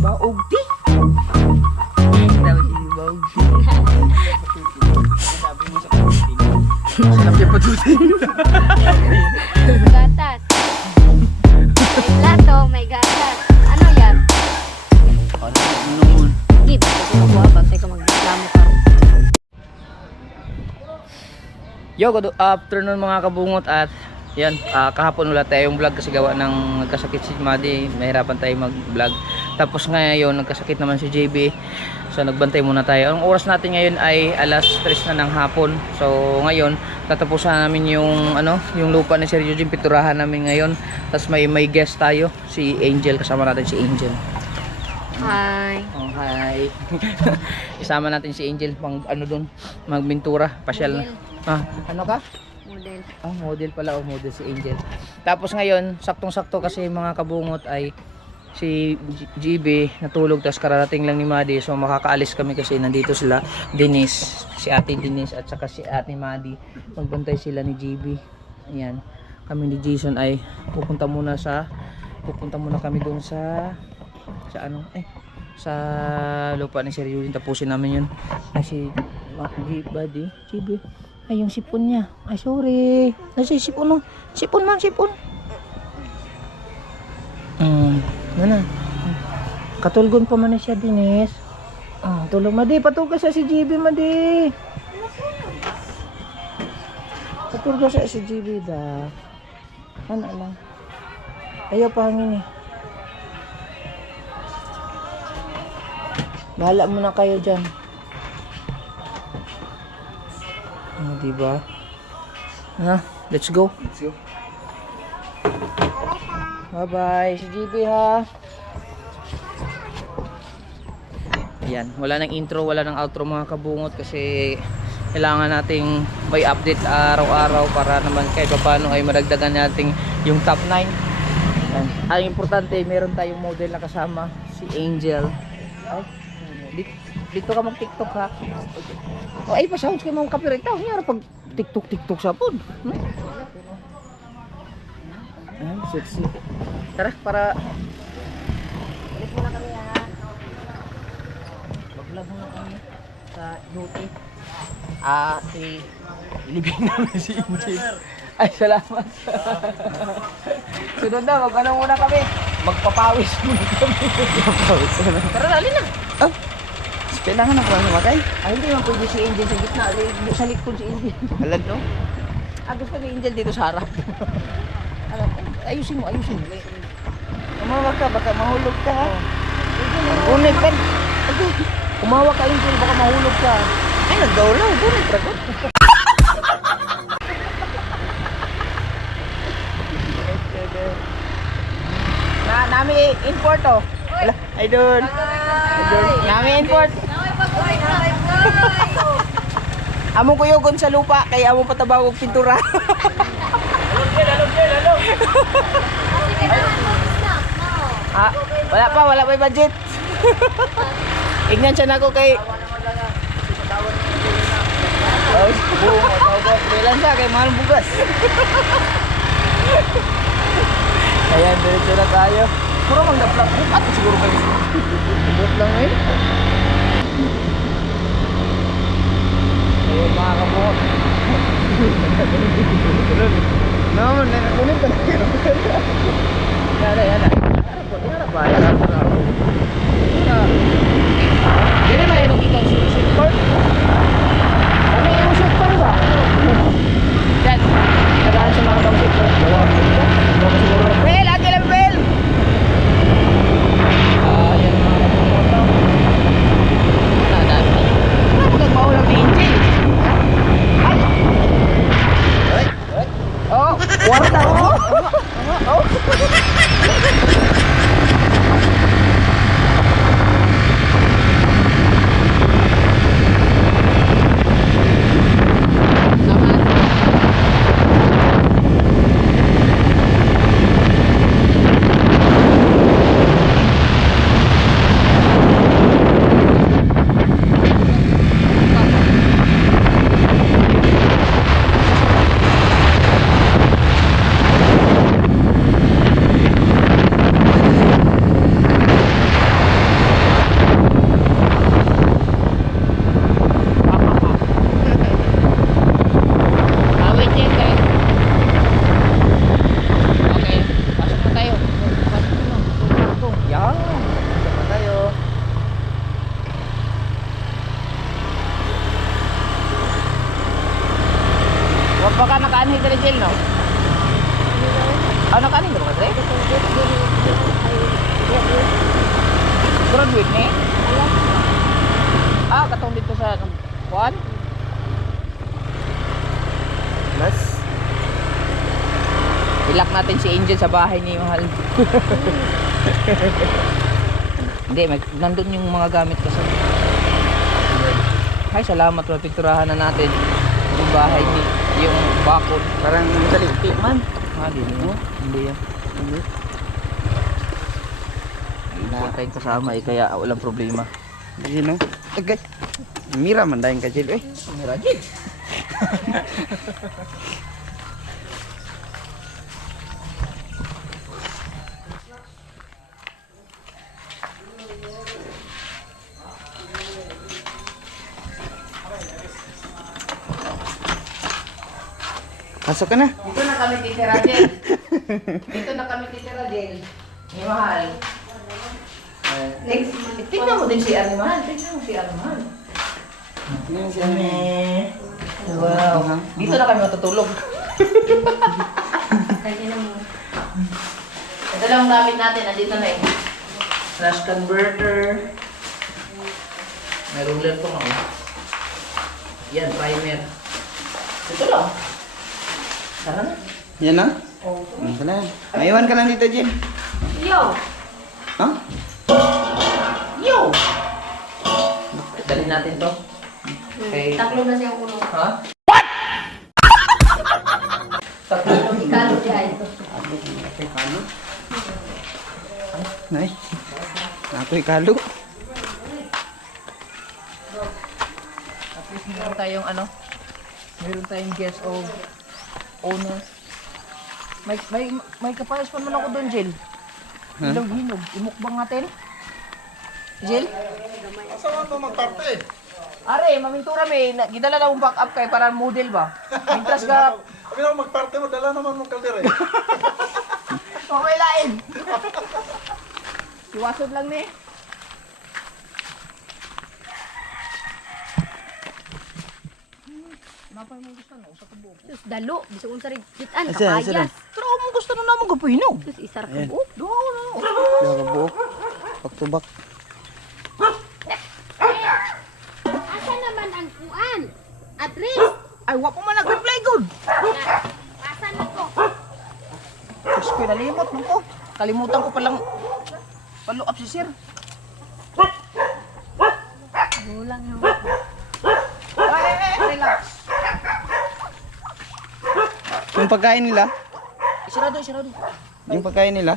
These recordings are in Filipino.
Baugti. Daw si Baugti. Sarap yung patutin. Gatas. May plato, may gatas. Ano yan? Ano noon? Hindi, ba't ito mabuhabag? Teka, mag-reklamo ka rin. Yo, good afternoon mga kabungot. At yan, kahapon wala tayong vlog kasi gawa ng nagkasakit si Maddie. Mahirapan tayo mag-vlog. Tapos ngayon, nagkasakit naman si JB. So nagbantay muna tayo. Ang oras natin ngayon ay alas 3 na ng hapon. So ngayon, tatapusan namin yung yung lupa ni Sir Eugene. Piturahan namin ngayon. Tapos may guest tayo, si Angel. Kasama natin si Angel. Hi. Oh, hi. Isama natin si Angel pang doon, magmintura, pasyal. Ano ka? Model. Model pala, model si Angel. Tapos ngayon, saktong-sakto kasi mga kabungot ay si GB natulog, tapos kararating lang ni Maddie. So makakaalis kami kasi nandito sila, Denise, si ate Denise at saka si ate Maddie. Magbantay sila ni GB. Ayan. Kami ni Jason ay pupunta muna kami doon sa lupa ni Sir Eugene. Tapusin namin yun. Ay si GB. Ay, yung sipon niya. Ay, sorry. Nasa sipon no. Sipon man, sipon. Ano? Katulgon pa man na siya, Denise. Tulog, Madi. Patulog sa si GB, Madi. Patulog sa si GB, da. Ano lang. Ayaw pahangin eh. Bahala muna kayo dyan. Diba? Let's go. Bye bye si GB ha. Yan, wala nang intro, wala nang outro mga kabungot kasi kailangan nating may update araw-araw para naman kahit paano ay madagdagan natin yung top 9. Yan. Ang importante, meron tayong model na kasama, si Angel. Ay, dito ka mag-TikTok ha. Ay, pa-sounds kayo mga copyright tao. Nga pag TikTok sa pod. Ay, sexy. Tara, para alis muna kami ha. Mag-vlog muna kami sa YouTube. Ilibing namin si Angel. Ay, salamat. Sunod na, muna kami. Magpapawis muna kami. Tara, alin na. Kailangan na pala sumakay? Ay, hindi naman pwede si Angel sa gitna. Sa likod si Angel. Alam no? Gusto ni Angel dito sa harap. Ayusin mo. Umawak ka, baka mahulog ka ha. Bunit ka. Umawak ka, Angel, baka mahulog ka. Ay, nagdaulaw. Bunit, ragot. Nami import oh. Ay doon. Nami import. Amo ko yugon sa lupa kay amo patabaw og pintura. Wala pa budget. Ignan siya nako kay bilang sa kay mahal bugas. Ayan, diretso na tayo. Puro mag-vlog bukat siguro kayo. Bukat lang ngayon. Ayun mga kabukot. Naman, nanakunin ka na kayo. Yana. Harap ba? Hindi ba yung ikan shoot? Ano yung shoot pa ba? Yan. Nagahan sa mga bang-shoot. Bel! Ate lang, Bel! Yan mga kabukot. Ano nagmaulang ni Angel? Warta oh. Ang higda ni Jill, no? Ano kanin ka ba, Dre? Graduate ni? Katong dito sa kuan? Mas. Ilak natin si Angel sa bahay ni Mahal. Hindi, nandun yung mga gamit kasi. Ay, salamat. Mapinturahan na natin yung bahay ni, yung bakod. Parang mataliti man. Hindi mo. Hindi yan. Hindi. Hindi na tayong kasama eh, kaya walang problema. Hindi no. Agay. Mira man dahil ka Jill. Mira, Jill. Pasok ka na. Dito na kami titira, Jill. Dito na kami titira, Jill. Ni Mahal. Tingnan mo din si Arnie Mahal. Tingnan mo si Arnie Mahal. Wow. Dito na kami matutulog. Ito lang ang gamit natin. Nandito na eh. Flash converter. May ruler to nga. Yan, primer. Ito lang. Tara na. Yan na? Oh. Wala. Maiwan ka lang dito, Jill. Yo! Ha? Yo! Dali natin to. Okay. Taklo na siyang ulo. Ha? What? Tatlo. Ikalo dyan. Ikalo? Nay. Ako ikalo. Tapos meron tayong ano? Meron tayong guest of owner. May kapayas pa naman ako doon, Jill. Huh? Hinog. Imukbang natin. Jill? Asawa mo magparte. Are, mamintura may gidala na mong backup kay para model ba? Mintras ka Kami na magparte mo, dala naman mong kaldere. okay lain. Iwasod lang ni. Napay mo gusto na sa tubo. Sus, dalo. Bisa kong sarigitan. Asa, asa lang. Kapayas. Pero mo gusto na namang gapinog. Sus, isar ka Ayan. buo. Nakabuok. Back to back. Asa naman ang kuan? Address. Ay, wa pa man nag-reply good. Asa na ko? Diyos ko, nalimot mo ko. Kalimutan ko palang follow up si sir. Gulang yung Relax. Yung pagkain nila? Isirado, isirado. Yung pagkain nila?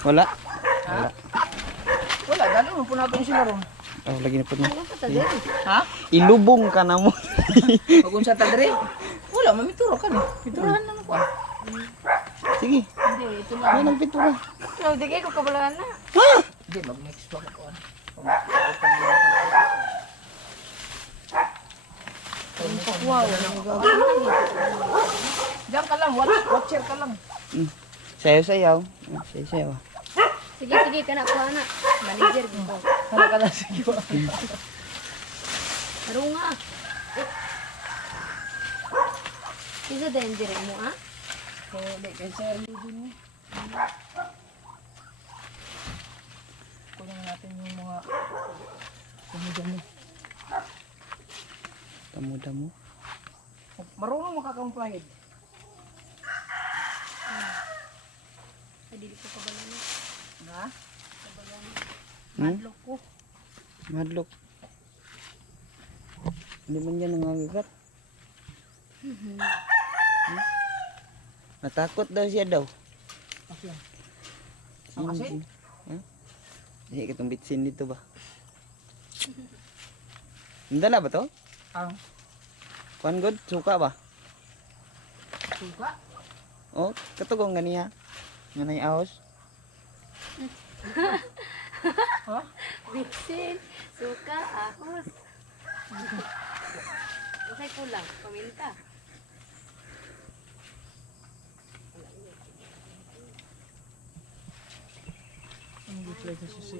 Wala. Ha? Wala, dali mo po natin sila ron. Oh, lagi na po na. ano sa dito? Ha? Ilubong ka na mo. Pag-unsa tadre? Wala, mamituro ka ni. Piturahan na ko. Sige. Hindi, ito lang. Yan ang pintura. So, di kayo kabalaan na. Hindi, mag-next pa ko. Wow. Diyan ka lang, watcher ka lang. Sayaw-sayaw. Sayaw-sayaw. Sige, sige, kana ko ana. Manager ko. Hala ka lang, sige ba? Pero nga. Isa din dire mo, ah? Hindi, kay sir din. Kunin natin yung mga damo. Damo-damo. Marunong makakampahid. Ay, dili ko kabalaan na. Ha? Madlock ko. Madlock. Hindi man yan nangangagat. Natakot daw siya daw. Asin. Ang asin? Ha? Hindi katong bitsin dito ba? Dala ba to? Ang Kuan god, suka ba? suka. Oh, katugong ganiya. Nganay ahos. Ha? Mixin, suka, ahos. Usay kulang, paminta. Ang giflay sa susi.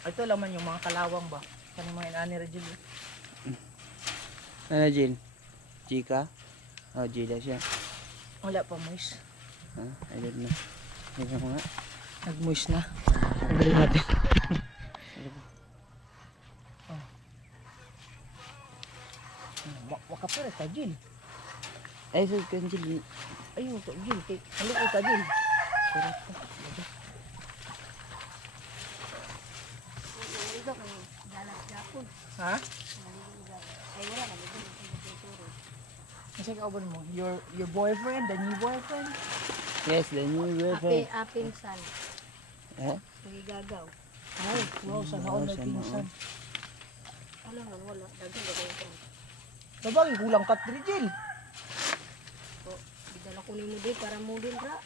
Ito laman yung mga kalawang ba? Kanang mga inani Regil. Ano, Jill? Chika? Oh, Jilla siya. Wala pa moist. Ha? Ayun na. Ayun mo nga. Nag-moist na. Pagdali natin. Oh. Waka pa rin ka, Jill. Ay, so, kan Jill. Ayun, ito, Jill. Halika ka, Jill. Sarap ka. Nalito kang dalas yapon. Ha? Ay, wala na. Nalito kang tuturo. Kasi kauban mo, your boyfriend, the new boyfriend. Yes, the new boyfriend. Apinsan. Ha? Nagigagaw. Ay, wow, sana all may sana pinsan. Wala man, wala. Dagan ba kayo ito? Babagi, kulang ka, Jill. O, bidala ko ni mo din para mo din ra.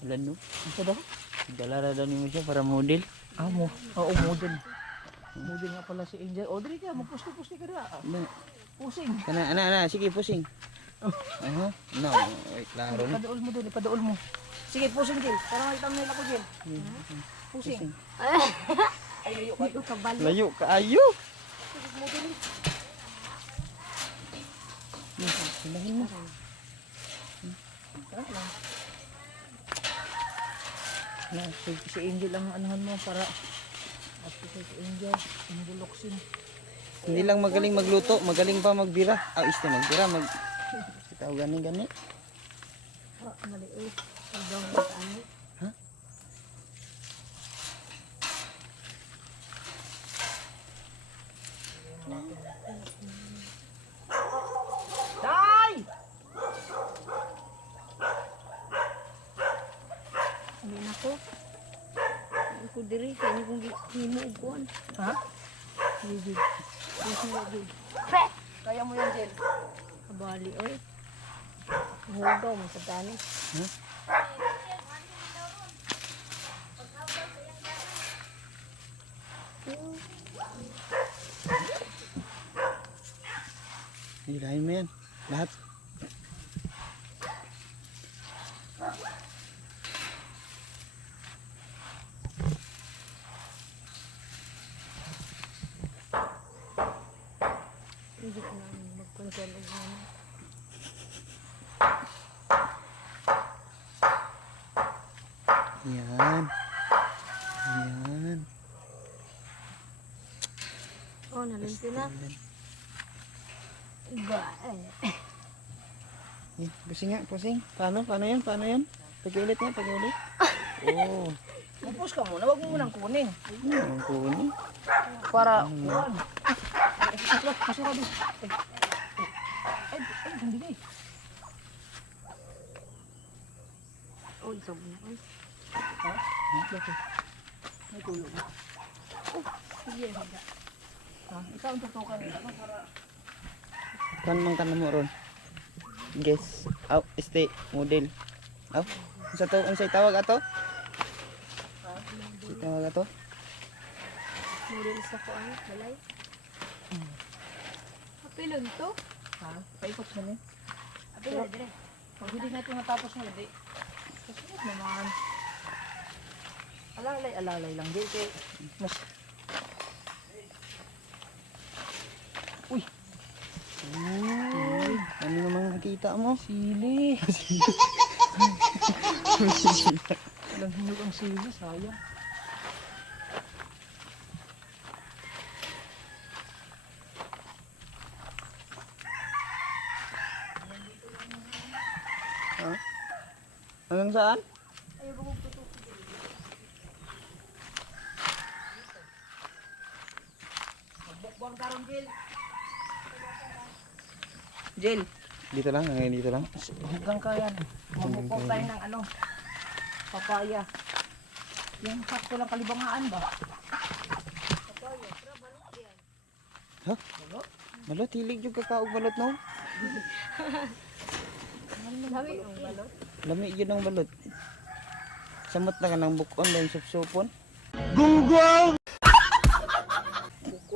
Wala no? Ano daw? Dalara daw ni mo siya para model. Ah, mo. Oo, model. Model nga pala si Angel. Audrey ka, magpusti-pusti ka na. Ano? Pusing. Ana, sige, pusing. Aha. No, wait, laro na. Ipadool mo doon, ipadool mo. Sige, pusing, Jill. Para may thumbnail ako, Jill. Pusing. Ay, layo ka. Ito kabalo. Layo ka, ayo. Hilahin mo. Tara lang. Na, si Angel ang anuhan mo para at si Angel, Angel Locsin. Hindi lang magaling magluto, magaling pa magbira. Iste magbira, tao gani. Oh, maliit. Hanggang ano. Ha? Day! Hindi na ko. Hindi ko diri. Kaya kung hinuuguan. Ha? Hindi. Hindi. Kaya mo yan, Jill. Kabali, oy. Hugaw mo sa tanis. Hilahin mo yan. Lahat. Hindi ko na mag-control o ano. Yan. Yan. Oh, nalimpi na. Iba eh. Pusing nga, pusing. Paano yan? Pag-ulit nga, pag-ulit. Oo. Upos ka muna, wag mo munang kunin. Ang kunin. Para, kuhan. Ay, masarado. Ay, hindi na eh. Oh, sob na. Oy. Ha? Bakit? May kulo na. Sige, handa. Ha? Ikaw ang tutukan nila para... Kan mo ron. Guess. Stay. Model. Ang say tawag ato? Say tawag ato? Model sa ko ano, balay. Apilon to? Ha? Paikot mo niya. Apilon, dire. Pag hindi natin matapos mo, hindi. Kasunod naman. Alalay lang. Di, kay... Mas... Uy! Uy, ano naman nakita mo? Sili! Walang hinog ang sili, sayang. Hanggang saan? Magbukbang karon, Jill. Jill, Dito lang, hanggang dito lang. hanggang kaya. Magbukbang tayo ng ano, papaya. Yung sakto lang kalibangaan ba? Ha? Balot, hilig yung kakaog balot no? Sabi ang balot. Lami yun ang balot. Samot na ka ng bukon dahil supsupon. Bukon,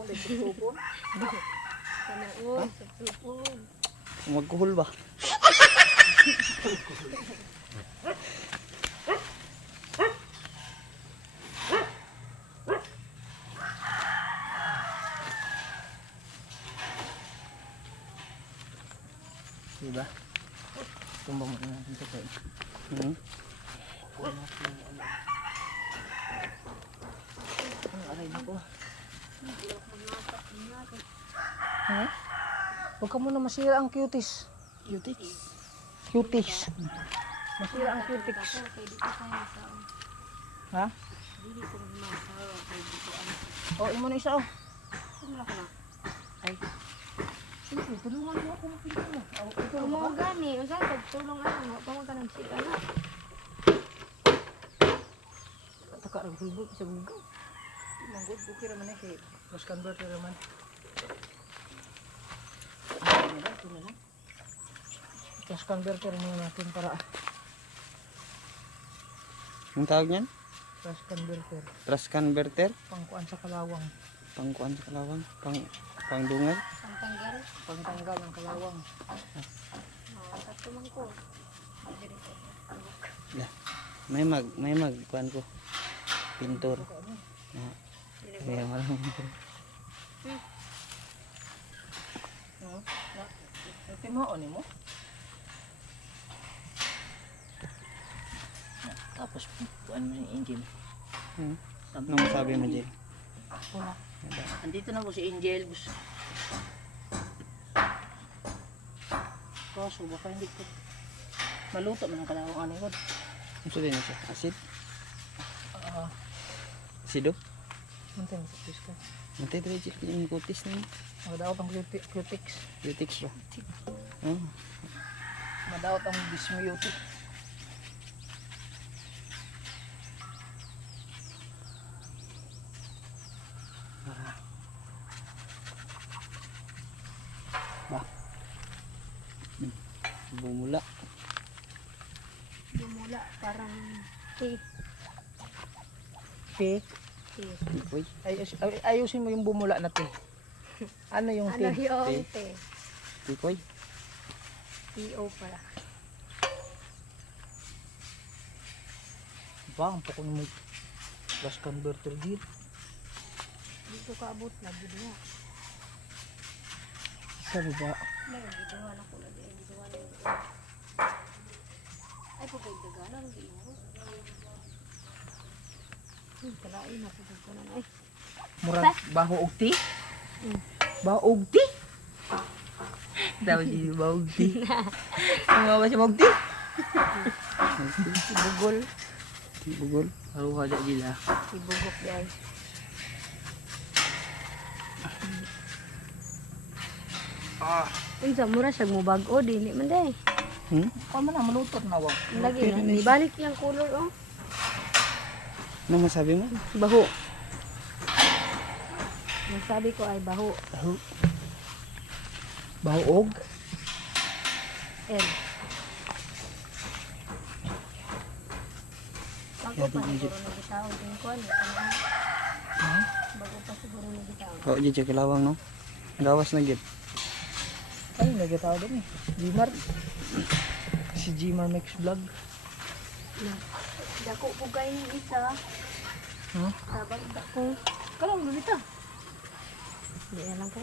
may susupon. Kana o, sa supon. Magkuhul ba? Diba? Tumba mo na natin ito. Hmm? Ang aray na ko. Ha? Huwag ka muna masira ang cuties. Cuties. Masira ang cuties. Okay, dito tayo sa... Ha? Dili ko masawa. Okay, dito ano. O, imo na isa oh. Tumula ko na. Ay. Sige, tulungan mo ako mapili mo. Ito mo gani. Usahay pag tulong ano. Pamang ka ng sika na. Taka rin bulbul sa bugaw. Manggod, okay naman eh. Kay cross converter naman. Ito na lang. Cross converter muna natin para Ang tawag niyan? cross converter. Trust converter? Pangkuan sa kalawang. Pangkuan sa kalawang? Pangdungal? Pangtanggal. Pangtanggal ng kalawang. Tatlo man ko. Dirito. May kuan ko. Pintor. Kaya maraming pintor. Ito mo, o mo? Tapos, kuan mo yung engine. Ano masabi mo, Jay? Wala. Andito na po si Angel. Kaso, baka hindi ko. Maluto man ang kalawang ano yun. Ano din siya? Acid? Ah, Asido? mantay mo sa ka. Mantay dito yung kutis na yun. Madawat ang cutics. Critics ba? Oh. Madawat ang bismutic. Bumula. Bumula. Parang tea. Tea. Tea. Uy. Ayusin mo yung bumula na tea. Ano yung Ano tea? yung tea? Tikoy. T.O. pala. Ba, ang pako mo gas converter dito. Dito ka abot na. Giduha. Sabi ba? Giduha na ko na. Giduha na. Ay, pagkagdaga na. Giduha. Kalain na. Pagkagdaga na. Ay. Murag baho og tea? Baho og tea? Daw si baho og tea. Ano ba si baho og tea? Bugol. Bugol. Haruha da sila. Ibugok guys. Unsa mura siya mo bag-o dili man day. Kung man na malutot na wag. Lagi na ibalik yang color oh. Ano masabi mo? Baho. Ang sabi ko ay baho. Baho og. L. Bago pa siguro nagitawag din ko ano. Bago pa siguro nagitawag. Oo, dito kalawang, no? Gawas na git. Ay, nagataw din eh. Gmar. Si Gmar Mix Vlog. Dako po kayo ng isa. Huh? Tabag dako. Kalang lulita. Hindi na lang ko.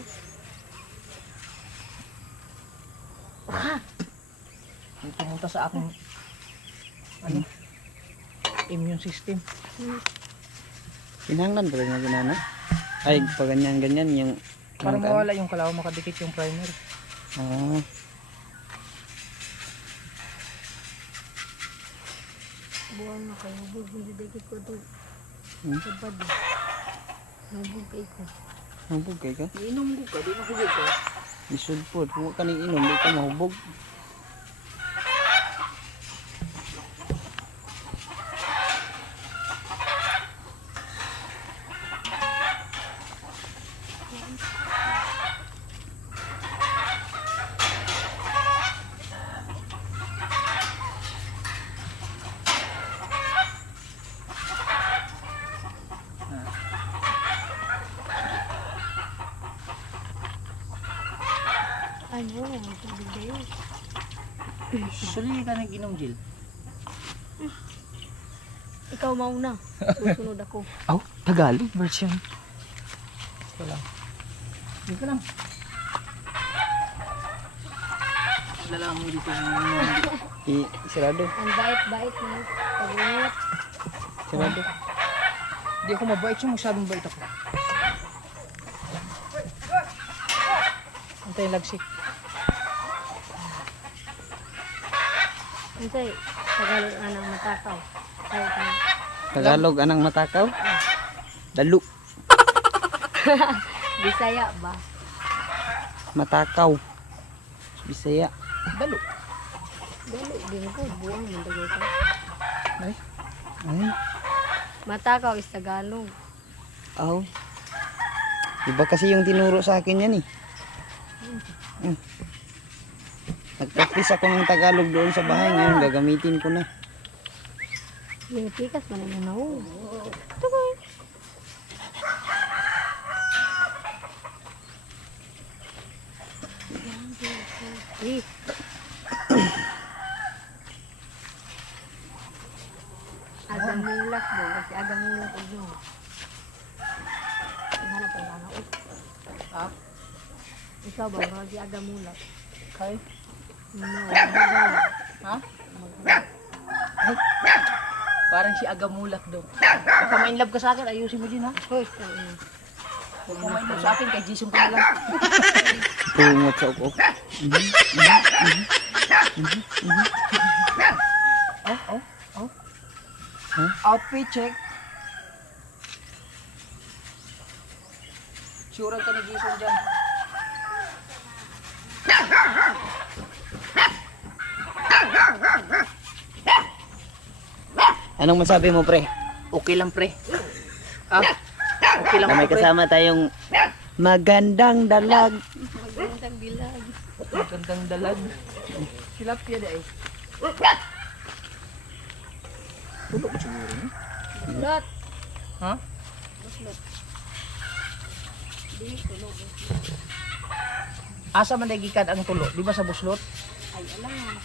Yung pumunta sa aking ano? Immune system. Pinanglan pa rin na ginana. Ay, pag ganyan-ganyan yung... Para mawala yung kalawang makadikit yung primer. Ah. Buwan na kayo. Hubog. Hindi dikit ko ito. Sabad eh. Hubog kayo ko. Mahubog kay ka? Iinom ko ka, di na hubog ka. Isod po. Huwag ka nang inom, di ka mahubog. Ano? Ang tubig na yun. Suli ka nag-inom, Jill. Ikaw mauna. Susunod ako. Oh, Tagalog version. Ito lang. Dito lang. Lala mo dito. Sarado. Ang bait-bait na. Pag-ingat. Sarado. Hindi ako mabait yung masyadong bait ako. Antayin lagsik. Antay, Tagalog anang matakaw. Ay, Tagalog anang matakaw? Dalo. Bisaya ba? Matakaw. Bisaya. Dalo. Dali, din ko. Buang mo dagay ka. Ay. Ay. Matakaw is Tagalog. Aw. Iba kasi yung tinuro sa akin yan eh. Nag-practice ako ng Tagalog doon sa bahay. Ngayon gagamitin ko na. Yung pikas man na na. Eh. Agang mulak mo. Kasi agang mulak o yun. Hanap ang lana. Ha? Ikaw ba? Kasi agang mulak. Kay? No, magawa. Ha? Ay. Parang si Agamulak daw. Baka may love ka sa akin, ayusin mo din ha. Hoy, tayo. Kung may love sa akin, kay Jason ko na lang. Tungot sa uko. Outfit check. Sure ka ni Jason dyan. Anong masabi mo, pre? Okay lang pre. Ah, okay lang Na may pre. kasama tayong magandang dalag. Magandang bilag. Magandang dalag. Tilapia na eh. Tulog ko siguro niya. Buslot. Ha? Buslot. Di, tulog. Asa man nagikan ang tulo? Di ba sa buslot? Ay, alam mo.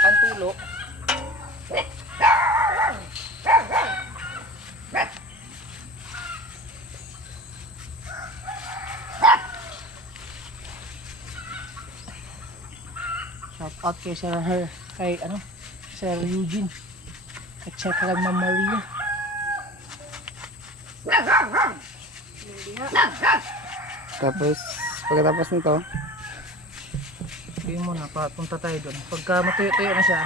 Ang tulo. Shout out kay Sir kay ano? Sir Eugene. At saka kay Ma'am Maria. Tapos, pagkatapos nito, Hindi mo na, punta tayo doon. Pagka matuyo-tuyo na siya,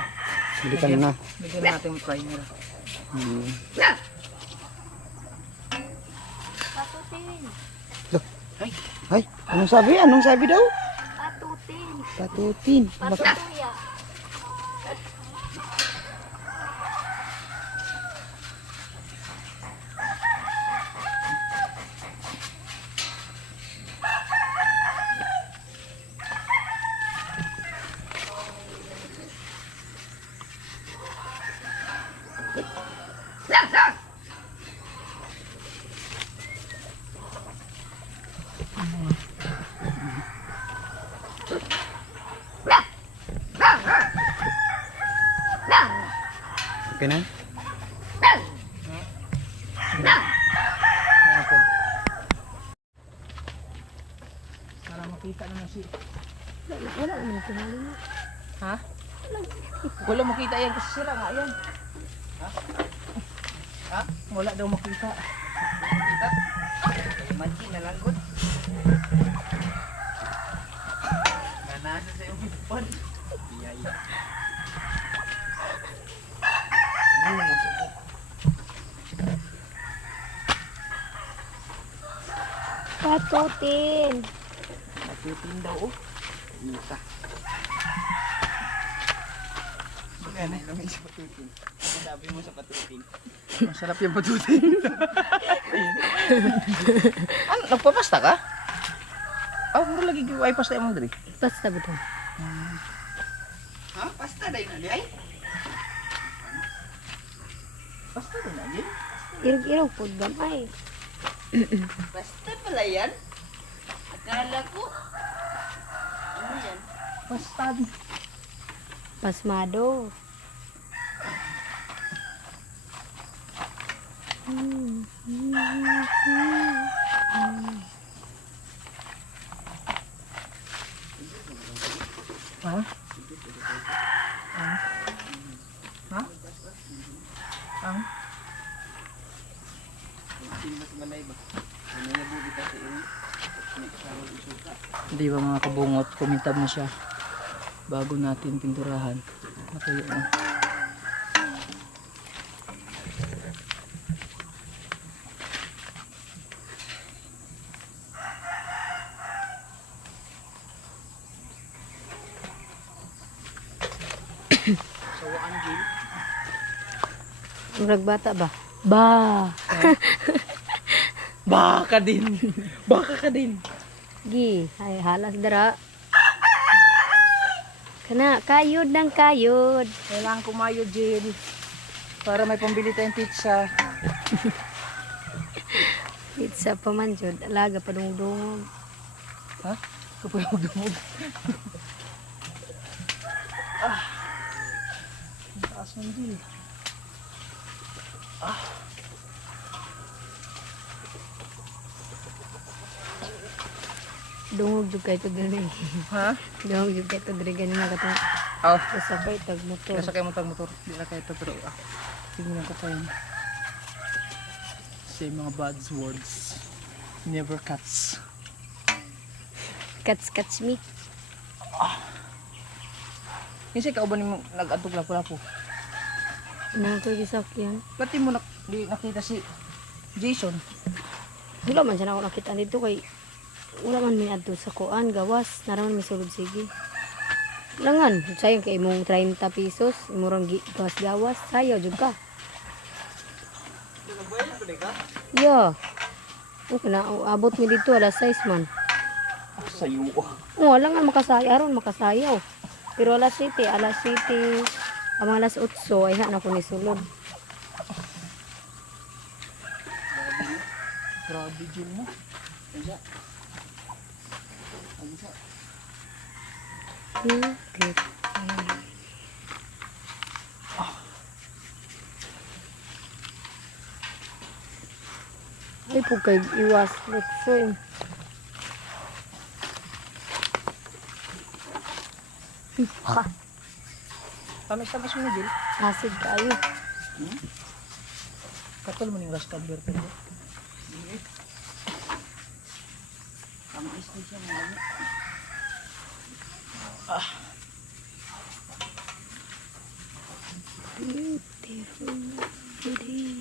bilikan na. bigyan natin yung primer. Hmm. Patutin. Ay, Ay, anong sabi? Anong sabi daw? Patutin. Patutin. Patutuya. Okay na? para makita naman si... Wala naman tinali mo. Ha? Wala makita yan kasi sira nga yan. Ha? Ha? Wala daw makita. Makita? Manchi na lang good. Nanasa sa iyong hipon. Biyaya. Patutin. Patutin daw oh. Kita. Ano naman sa patutin? Ano sabi mo sa patutin? Masarap yung patutin. Ano, nagpapasta ka? Oh, mura lagi ay pasta yung mga diri. Basta ba ito? Ha? Pasta dahil na ay? Pasta dahil na yan? Irog-irog po gamay. Pasta pala yan? Akala ko. Ano yan? Pasta. Pasmado. Ha? Ha? Ang? Di ba mga kabungot, kumitab na siya bago natin pinturahan. Matuyo na. Murag bata ba? Ba! Baka din. Baka ka din. Gi, ay halas dara. Kana, kayod ng kayod. Kailangan kumayo, Jill. Para may pambili tayong pizza. Pizza pa man jud, alaga pa dungdungog. Ha? Kapag magdumog. Ang taas ng Jill. Dungog jud kay to diri. Ha? Dungog jud kay to diri ganina katong Oh. kasabay tag motor. Nasa kayo motor. Di na kayo ito pero tingnan ko pa yun. Say mga bad words. Never cuts. Catch me. Kasi kauban mo nag-antog lapo-lapo. Nang ko gisakyan. Pati mo di nakita si Jason. Wala man siya na ako nakita dito kay wala man may adto sa kuan gawas naraman may sulod sige. Langan, sayang kay imong 30 pesos, imong gawas sayaw jud ka. Yeah. Okay na, abot mi dito alas 6 man. Sayo. Oh, langan makasayaw aron makasayaw. Pero alas 7, ang alas 8 ay ha na ko ni sulod. Grabe Jill mo. Okay. Ay po kay iwas. Let's see. Ha, Tamis-tamis mo na Jill. acid kayo. Katol mo ning last cover pero. Beautiful day.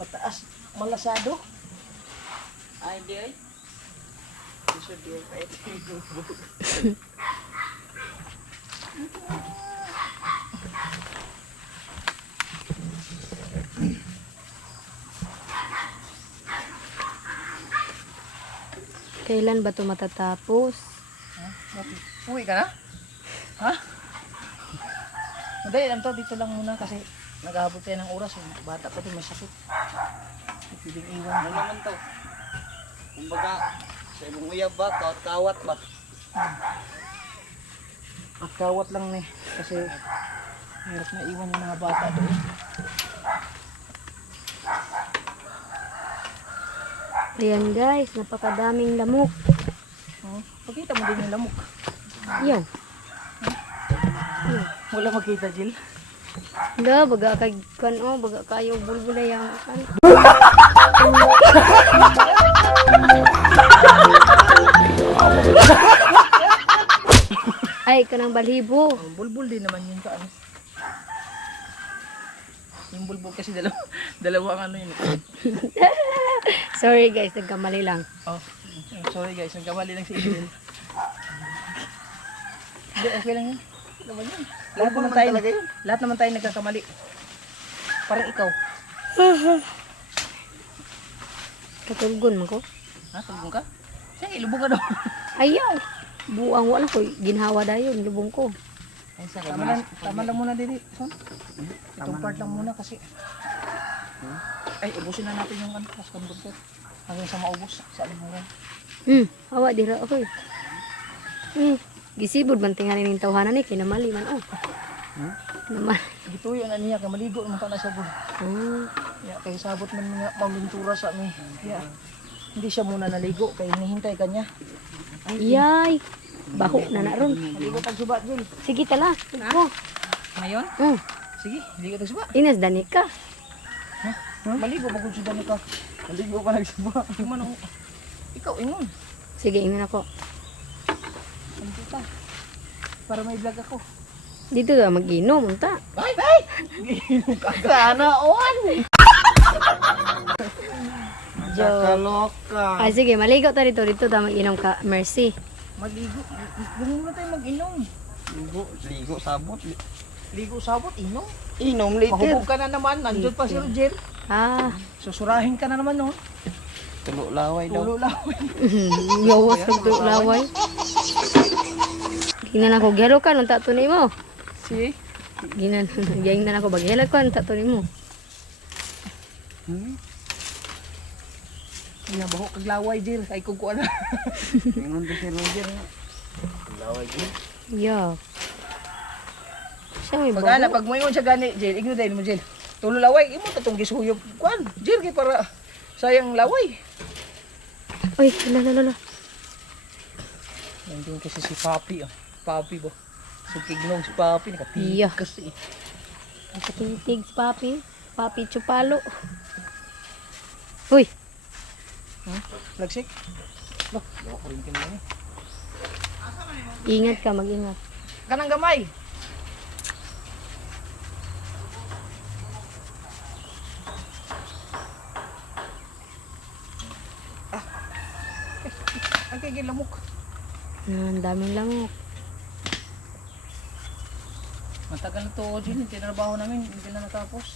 Mataas, malasado. Ay, di ay. Gusto di ay kahit Kailan ba ito matatapos? Uwi ka na? Ha? Madali lang to, dito lang muna kasi nag-aabot tayo ng oras. Bata pa din, may sakit. Hindi pwedeng iwan. Ano naman to? Kumbaga, sa ibang uyab ba? Kawat ba? At kawat lang ni kasi hirap na iwan yung mga bata doon. Ayan guys, napakadaming lamok. Oh, pakita mo din yung lamok. Yo. Wala makita, Jill. Da, baga kay kan oh, baga kayo bulbula yang kan. Ay, kanang balhibo. Oh, bulbul din naman yung kaan. Yung bulbul kasi dalawang ano yun. Sorry guys, nagkamali lang. Oh, sorry guys, nagkamali lang si Jill. Hindi, okay lang yun. Naman yun. Lahat naman tayo nagkakamali. Parang ikaw. Katulgon man ko. Ha? Tulong ka? Sige, ilubog ka daw. Ayaw. Buang wala ko ginhawa dayon lubong ko. Ay, tama lang muna dili. Son. Itong part lang muna kasi. Ay, ubusin na natin yung ano, kas converter. Hanggang sa maubos. Sa ano mo. Hawa dira oy. Gisibod man tingali ning tawhanan ni kinamali man oh. Naman. Gituyo na niya kay maligo naman ta na siya gud. Ah, Ya kay sabot man mga mamintura sa mi. Ya. Hindi siya muna naligo kay hinihintay kanya. yay. Baho na na ron. Maligo tag suba Jill. Sige tala. Tigko. Ngayon? Hmm. Sige, maligo tag suba. Inas danika. Maligo magud suba ni ka. Maligo ka nagsuba. Man ikaw ingon. Sige, ingin ako. Ano ta? Para may vlog ako. Dito na mag-inom, unta. Bye bye. Sana on. Nakakaloka. Ah, sige, maligo ta dito. Dito ta mag-inom ka. Mercy. Maligo. Gusto na tayo mag-inom. Ligo, sabot. Ligo sabot, inom. Inom later. Mahubog ka na naman. Nandiyan pa si Roger. Ah, Susurahin ka na naman no. Tulo laway daw. Tulo lang. gawas kag to laway. Ginan ako gero ka nung tato nimo. Si? Ginan na ako baghela ko nung tato nimo. Inabaho kag laway Jill. Ay kukuan na. Ingon to si Roger. Laway din. Yeah. Siya may Pag bago. ana pag moingon siya gani Jill, igno dahil mo Jill. Tulo laway imo tatong gisuyop kuan. Jill kay para sayang laway. Uy, lala. Nandiyan kasi si Papi ah. Papi ba? Sukignog si Papi nakatiyak Yeah. kasi. Nakikinig si Papi. Papi Chupalo. Uy, Lagsik. Bah, ko rin kinani. ingat ka, mag-ingat. Kanang gamay. Ang kikilamok. Ang daming lamok. Matagal na to, Jin. Tinrabaho namin. Hindi na natapos.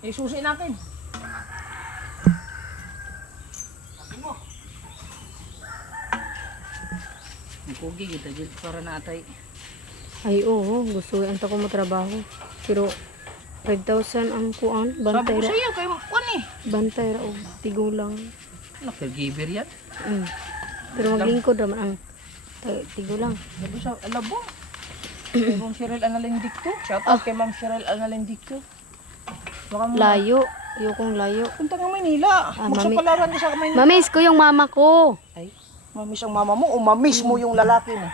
Isusi natin. Ang pugi kita, Jin. Para naatay. Ay, oo. Gusto ang ko mo trabaho. Pero, 5,000 ang kuan. Sabi Bantay ko ra. sa'yo, kayo kuan eh. Bantay ra. O, tigulang. Caregiver yan. Mm. Pero maglingkod naman ang tigulang. Sabi sa alabong. Kay Ma'am Cheryl Analing Dicto. Shout out kay Ma'am Cheryl Analing Dicto. Baka mo Layo. Ayokong layo. punta ng Maynila. Magsapalaran ka sa Maynila. Mamiss ko yung mama ko. Ay, mamiss ang mama mo o mamiss mo yung lalaki mo?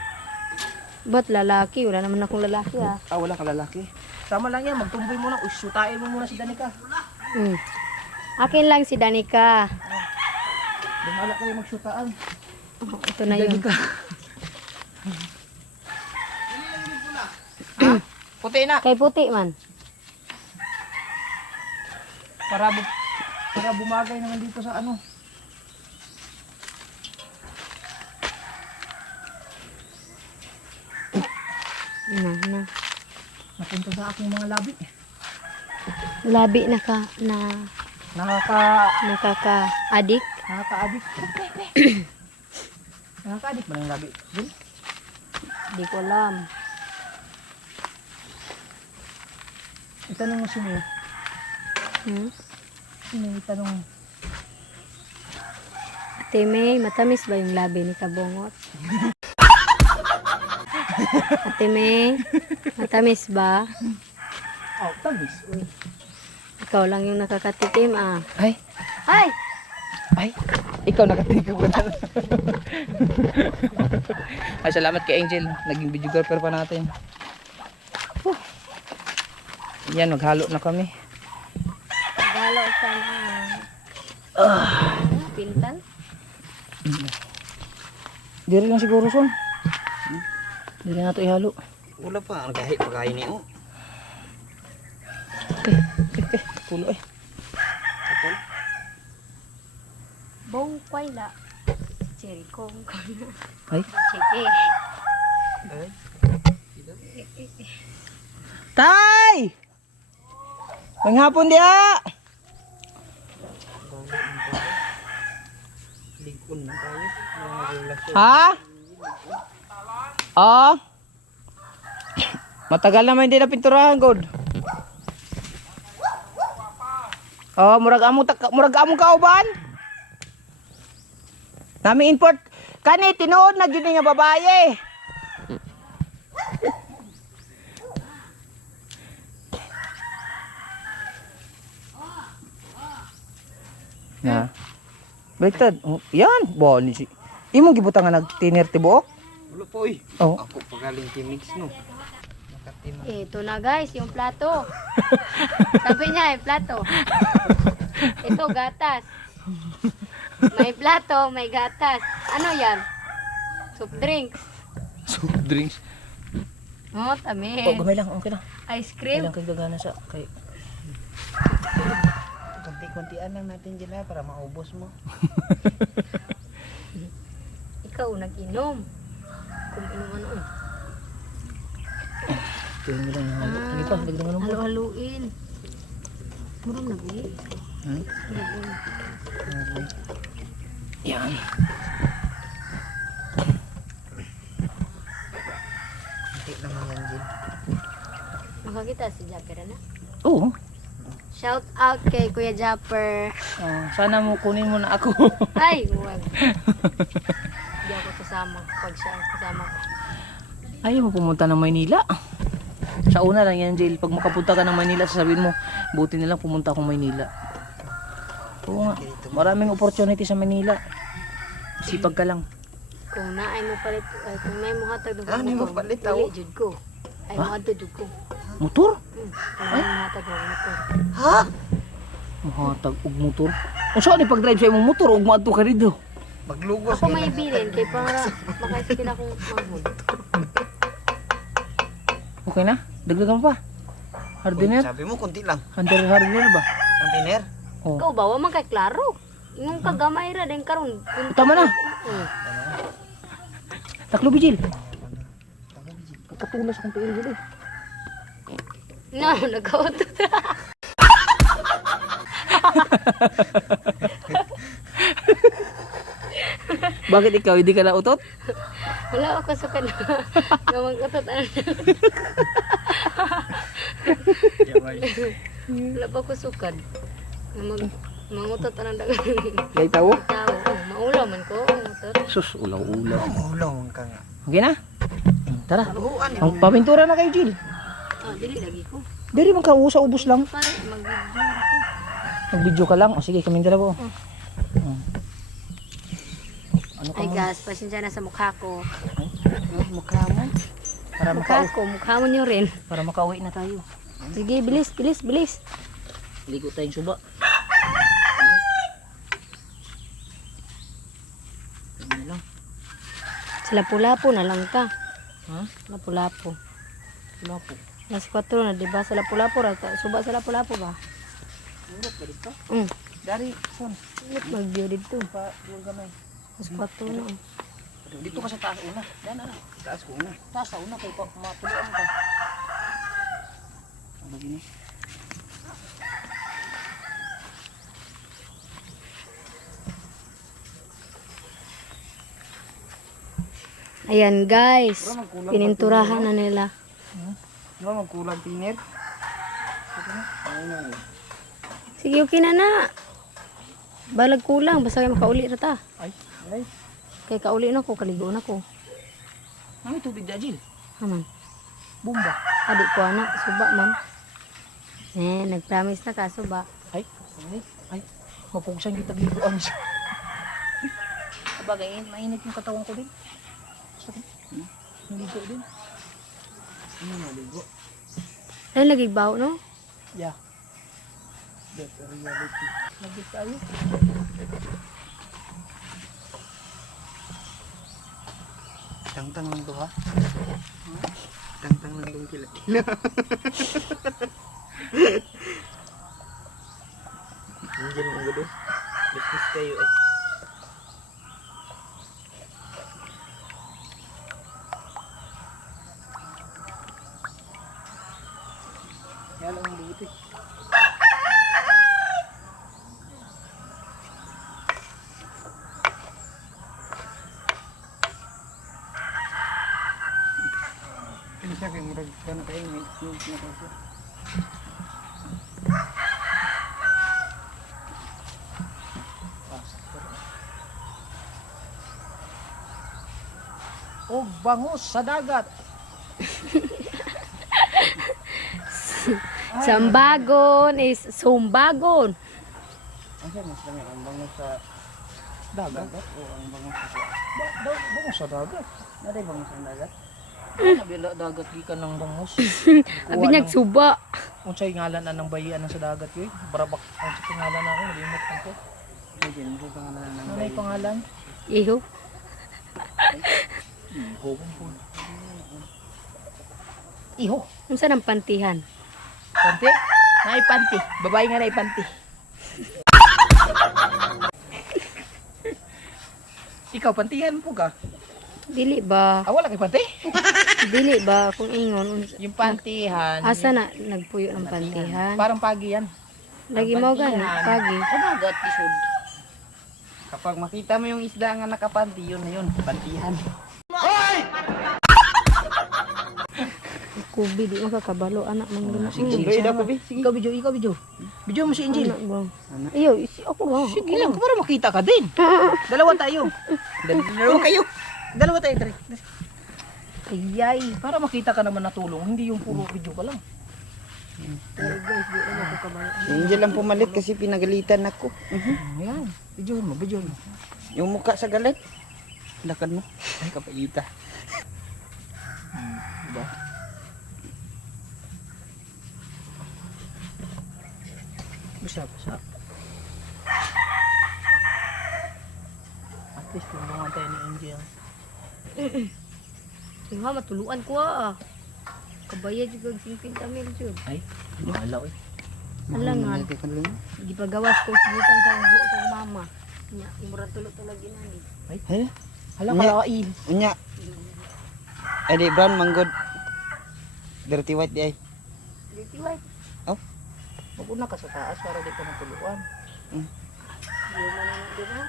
Ba't lalaki? Wala naman akong lalaki ah. Ah, wala ka lalaki. Tama lang yan, magtumboy muna. Usutain mo muna si Danica. Mm. Akin lang si Danica. Dumala kayo magsutaan. Oh, ito na yun. Puti na. Kay puti man. Para bumagay naman dito sa ano. Na. Napunta sa aking mga labi. Labi Nakaka-addict. nakaka-adik. Nakaka-addict ba ng labi? Jun? Di ko alam. Itanong mo sino. Hmm? Sino itanong mo? Ate May, matamis ba yung labi ni Kabungot? Ate May, matamis ba? Oh, tamis. Ikaw lang yung nakakatikim ah. Ay, Ay! ay. Ikaw nakatingin ko na. Ay, salamat kay Angel. Naging videographer pa natin. Whew. Yan, maghalo na kami. Galo ka na. Pintal? Diri lang siguro son. Diri na to ihalo. Wala pa. Ang gahi pagkain niyo. Pulo eh. Bong kway la. Cherry kong. Ay. Chiki. Tay! Manghapon dia! Ligon na tayo. Mga relasyon. Ha? Oh. Matagal naman hindi na pinturahan, God. Oh, murag among kauban. Nami import Kani tinuod na gyud nga babaye. Na. Baliktad. Oh, yan, boni si. Imong gibutang nga nagtinir tibuok? Wala po eh. Oh. Ako pagaling kay mix no. Ito na guys, yung plato. Sabi niya, yung plato. Ito, gatas. May plato, may gatas. Ano yan? Soft drinks. Soft drinks. Oh, tami. Oh, gamay lang, okay lang. Ice Kaya cream. lang kagdagana sa kay Kunti-kuntian lang natin dyan para maubos mo. Ikaw, nag-inom. Kung inom ano. Tingnan mo lang halo. Sige pa, dagdagan mo. Halo-haluin. Murang nag-uwi. Hmm? Yan. Kunti naman yan dyan. Makakita si Japper na. Oo. Shout out kay Kuya Japper. Oh, sana mo kunin mo na ako. Ay, huwag. Hindi ako kasama. Pag siya ang kasama ko. Ayaw mo pumunta ng Maynila. Sa una lang yan, Jail. Pag makapunta ka ng Maynila, sasabihin mo, buti na lang pumunta akong Maynila. Oo nga. Maraming opportunity sa Maynila. Sipag ka lang. Kung naay mo palit, ay kung may mo hatag ng Ano mo palit, dili aw? jud ko. Ay mo hatag jud ko. Motor? Kung may mo hatag ng motor. Ha? Mahatag og motor. O saan ni pag-drive sa imong motor og maadto ka dito? Maglugos. Ako may bilin kay para makaisipin akong manghod. Okay na? Dagdagan pa. Hardiner? Sabi mo kunti lang. Hardiner ba? Container? Oh. Ikaw ba wa man kay klaro? Ingon ka gamay ra den karon. Tama na. Mm. Taklo bijil. Katulas akong tiil dito. No, nag-auto. Bakit ikaw hindi ka na utot? Wala ako kasukan na mag-utot. Wala pa kusukan. Mangutot anang dagan. Lay tawo? Tao, maulaw man ko, mangutot. Sus, ulaw-ulaw. Ulaw ka nga. Okay na? Tara. Luhuan eh. Ang papintura na kay Jill. Ah, dili lagi ko. Diri man ka usa ubos lang. Pare, mag-video ako. Mag-video ka lang. O sige, kami dalawa. Ano ka Ay mo? gas, pasensya na sa mukha ko. Mukha mo. Para Mukha ko, mukha mo niyo rin. para makauwi na tayo. Sige, bilis, bilis, bilis. Ligo tayong suba. Ano lang? Sa lapu-lapu na lang ka. Ha? Lapu-lapu. Wala po. Las 4 na, di ba? Sa lapu-lapu, suba sa lapu-lapu ba? Urot ba dito? Dari, son. mag-view dito. Pa, yung gamay. Las 4 na. Dito ka sa taas una. Yan ano. Taas ko na. Taas sa una kay pa matuluan ka. Ano gini? Ayan guys, pininturahan na nila. Di ba magkulang tiner? Sige, okay na na. Balag kulang, basta kayo makauli na ta. Ay, ay. Kay kauli na ko, kaligo na ko. Ano tubig dajil? Haman, Bumba. adik ko anak, suba man. Nag-promise na ka, suba. Ay, ay. Mapugsan kita dito ang siya. Bagay, mainit yung katawan ko din. Sakit. Naligo din. Ano naligo? Ay, lagi baho, no? Yeah. That reality. Lagi tayo. Tangtang lang to ha? Tangtang lang tong kila. Hindi mo gulo. Bitis kayo eh. Kaya lang ang buti. Ano siya kayo murag kano kayo may nakasya. bangus sa dagat. Sambagon is sumbagon. Asa mas lami ang bangus sa Dagat? o ang bangus sa Bangus sa dagat. Naday bangus sa dagat? Nabila dagat gikan ng bangus. Abi nagsuba. Unsay ngalan na ng bayian sa dagat yoy? Barabak ang sa pangalan na ako, limot ko. Pwede mo sa pangalan ng Ano yung pangalan? Iho. Iho. Iho. Unsa nang pantihan? Panty? Nay panty. Babae nga nay panty. Ikaw pantihan po ka. Dili ba? Wala kay panty? Dili ba kung ingon Yung pantihan. asa na nagpuyo ng pantihan? Parang pagi yan. Lagi mo gani pagi. Sa dagat isod. Kapag makita mo yung isda nga nakapanti, yun na yun. Pantihan. Kubi di makakabalo anak man gina. Sige, ida ko bi. Sige, ikaw video, ikaw video. Video mo si Angel. Anak ba? Iyo, ako ba? Sige lang, para makita ka din. Dalawa tayo. Dalawa kayo. Dalawa tayo, Dre. Ayay, para makita ka naman na tulong, hindi yung puro video ka lang. Guys, di ako makakabalo. Si Angel lang pumalit kasi pinagalitan ako. Ayan, video mo, video mo. Yung mukha sa galit. Lakad mo. Ay kapagita. Diba? Basa. At least tulungan tayo ni Angel. Nga matuluan ko ah. Kabayad jud og 50 mil jud. Ay, wala eh. Alangan. Alangan. Gipagawas ko gitan sa buo sa mama. Nya, imura tulo-tulo ginani. Ay. Hala Nya. kalain. Unya. Ay di brown manggod. Dirty white di ay. Dito ay. Mag-una ka sa taas para di ka matuluan. Di man na dira.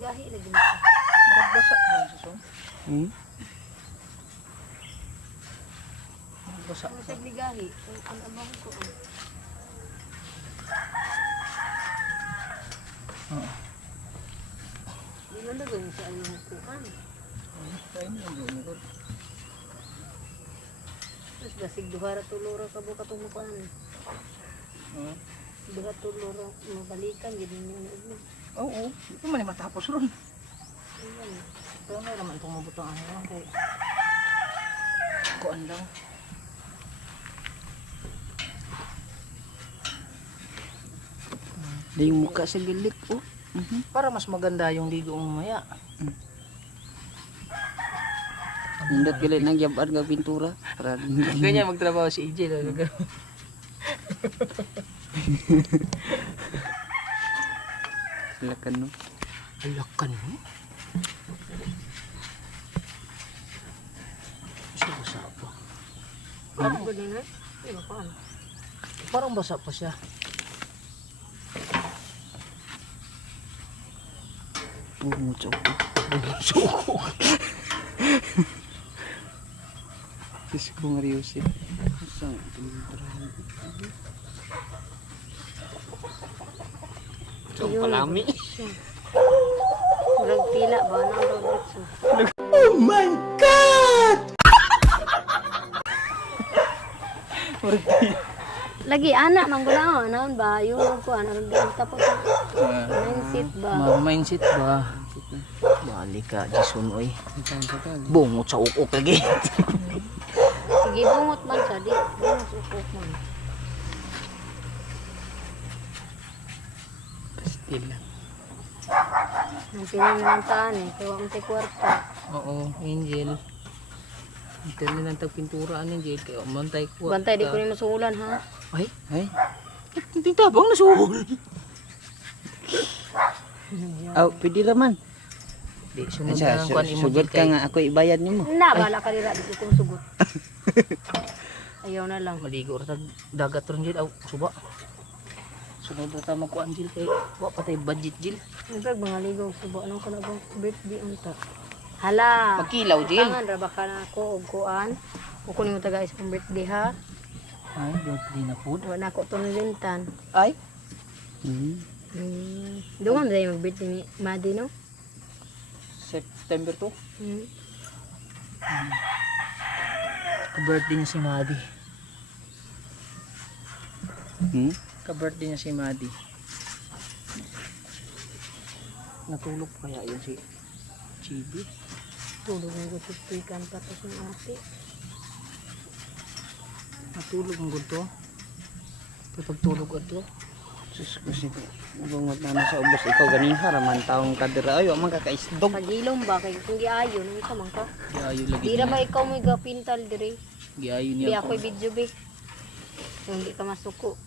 Gahi lagi mo. Magbasa lang sa son. Magbasa. Sa ligahi, ang amang ko. Di man na gawin sa ayong hukuman. Terus basig duhara tulura ka ba katong mukuan. Duhara tulura mabalikan gid niyo na ugma. Oo, ito man matapos ron. Pero may naman itong mabutang ano lang kay kuan lang. Di yung mukha sa galit po. Para mas maganda yung ligo mamaya. Nindot galit nang yabar nga pintura. Para Ganyan magtrabaho si EJ. lakan no. Alakan mo? Basa pa. Ano ba din eh? Di ba paano? Parang basa pa siya. Mucho. Suko. Diyos ko Mariusin. Saan? So, palami. Murag pila ba nang robot so. Lagi anak manggula naon ba yung ko ano di tapos mindset ba Mindset ba? Balik ka, Jason oy. Bungot sa ukok lagi. sige bungot man siya di bungot ukok man Pastil lang. ang pinangantaan eh kaya ang kwarta Oo, Angel. Ito na lang tagpintura ni Angel. Kaya umantay ko. bantay di ko ni masuulan ha Ay, Ay. hindi tabang nasuhol. Aw, pwede raman. Di, sunod na ang kuan imo Sugod ka nga ako ibayad nimo. na bala ka dira di ko kung sugot ayaw na lang Maligo ra tag dagat ron Jil. Aw, suba. Sunod na ta magkuan Jil kay wa patay budget Jil. Nagpag mga ligaw subo anong kalabang birthday unta Hala. Magkilaw, Jill. Tangan ra ba ka na ko og kuan? Kukunin mo ta guys kung birthday ha. Ay, birthday na po. Wala na ko to nilintan. Ay, Doon nga dahil mag-birthday ni Madi, no? September 2. Hmm. Ka-birthday niya si Madi. Hmm? Ka-birthday niya si Madi. Natulog pa kaya yun si Chibi? Tulog ng gututikan patos ng ate. Natulog ang gusto. Patagtulog ito. Sus ko sito. Bungot na sa ubos ikaw ganing haraman taong kadira ayo man kakaisdog. Pagilom ba kay kung giayo nang ka man ka. Giayo lagi. Di ra ba ikaw mo gapintal dire? Giayo Di niya ako video be. Kung di ka masuko.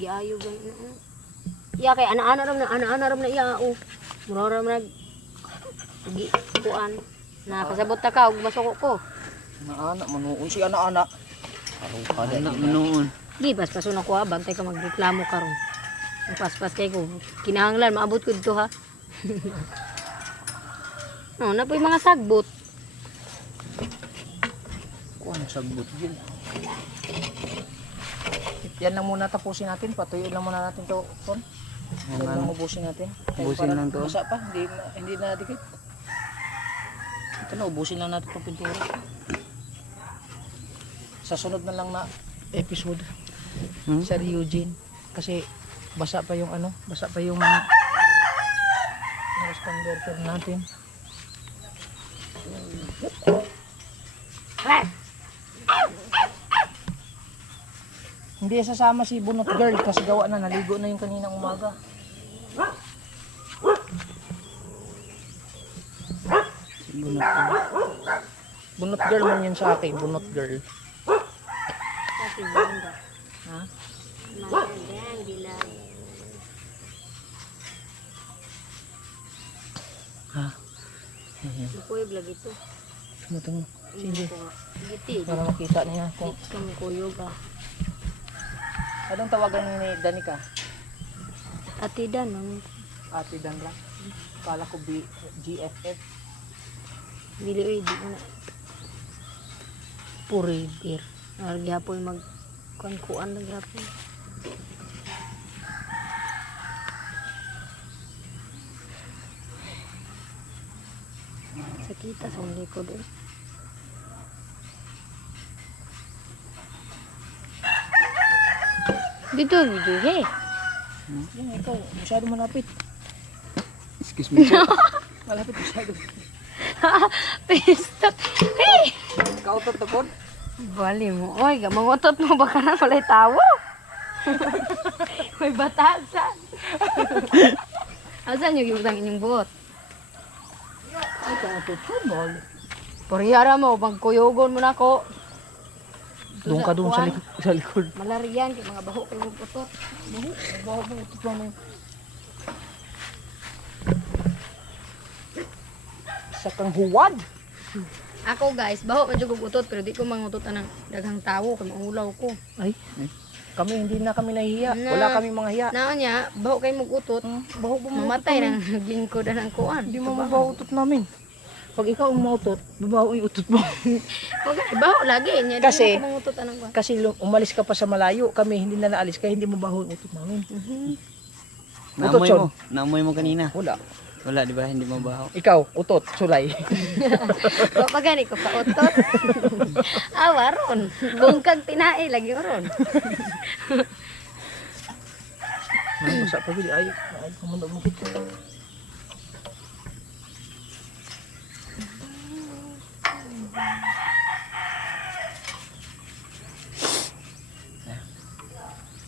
Giayo gan. Iya kay ana-ana ram na iya o. Mura ram nag gi kuan. Nakasabot ta ka og masuko ko. Anak manuon si anak-anak. Aron ka anak manuon. Di paspason ako ha, bantay ka magreklamo karon. Ang paspas kay ko, kinahanglan maabot ko dito ha. No, na po yung mga sagbot. Kuha ng sagbot yun. Yan lang muna tapusin natin. Patuyuin lang muna natin to. Ton. Yan lang ubusin natin. Ubusin lang to. Basa pa. Hindi na dikit. Ito na, ubusin lang natin itong pintura. Sa sunod na lang na episode. Sir Eugene. Kasi basa pa yung ano. Basa pa yung converter natin. Hindi sasama si Bunot Girl kasi gawa na, naligo na yung kaninang umaga. Bunot Girl man yun sa akin, Bunot Girl. Kasi banda. Ha? Magandang dilag. Ha? Makuya vlog ito. Tumutong. Sige, Giti. para makita niya kung Kamu kuyog ah. anong tawagan ni Danica? Ate Dan, mami. Ate Dan lang. Kala ko GFF. Dili oy, di na. Puri beer. Gyapon mag kuan lang gyapon. Sakita sa likod eh. Dito video he. Yan, ikaw, masyado malapit. Excuse me. Malapit masyado. Pistot. Hey! Ikaw tutupod? Bali mo. Oy, gamangotot mo ba ka na walay tawo? May batasan. Asan yung ibutang inyong buot? Ikaw tutupod. Poriyara mo, magkuyogon mo na ko. Doon ka doon sa likod. Malariyan, kay mga baho kayo magputot. Baho mo utut mo. Sa kang huwad. Ako guys, baho pa jud utot pero di ko mangutot ng daghang tawo kay maulaw ko. Ay, kami hindi na kami nahihiya. Na. Wala kami mga hiya. Nao niya, baho kay magutot, Baho po mamatay nang naglingkod na ng kuan. Hindi mo mabaho utot namin. Pag ikaw ang mautot, babaho yung utot mo. Okay, baho lagi niya. Kasi- di mo mangutot anong kuan. Kasi umalis ka pa sa malayo, kami hindi na naalis kaya hindi mo baho yung utot namin. Naamoy Son. mo. Naamoy mo kanina. Wala. Wala di ba hindi mo baho. Ikaw, utot, sulay. Wa pa gani ko pa utot. Waron. Bungkag tinae lagi ron. Masa pa gili ay kumanda mo kita.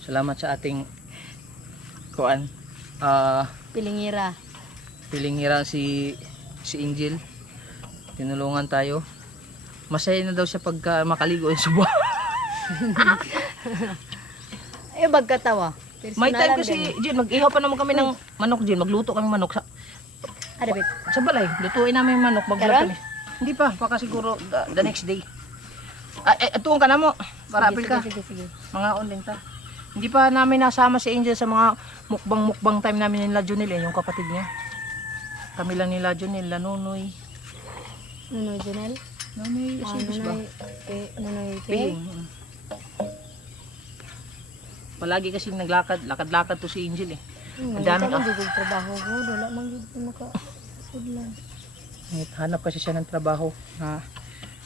Salamat sa ating kuan. Pilingira. Pilingira si Angel. Tinulungan tayo. Masaya na daw siya pagka makaligo sa buwan. Ay bagkatawa. May time kasi, Jin, mag-ihaw pa naman kami ng manok, Jin. Magluto kami manok Adabit. sa balay. Lutuin namin yung manok. Mag-vlog Karon? kami. Hindi pa, baka siguro the next day. Tuon ka na mo. Para apil ka. Sige. Mga online ta. Hindi pa namin nasama si Angel sa mga mukbang time namin nila Junil, yung kapatid niya. Kami lang nila Junel, Lanunoy. Nunoy Junel. Nunoy, Asibus ba? Nunoy Pihing. Palagi kasi lakad-lakad to si Angel eh. Ang dami ka. Hindi trabaho ko. Wala man gid ko makasudlan. Hanap kasi siya ng trabaho na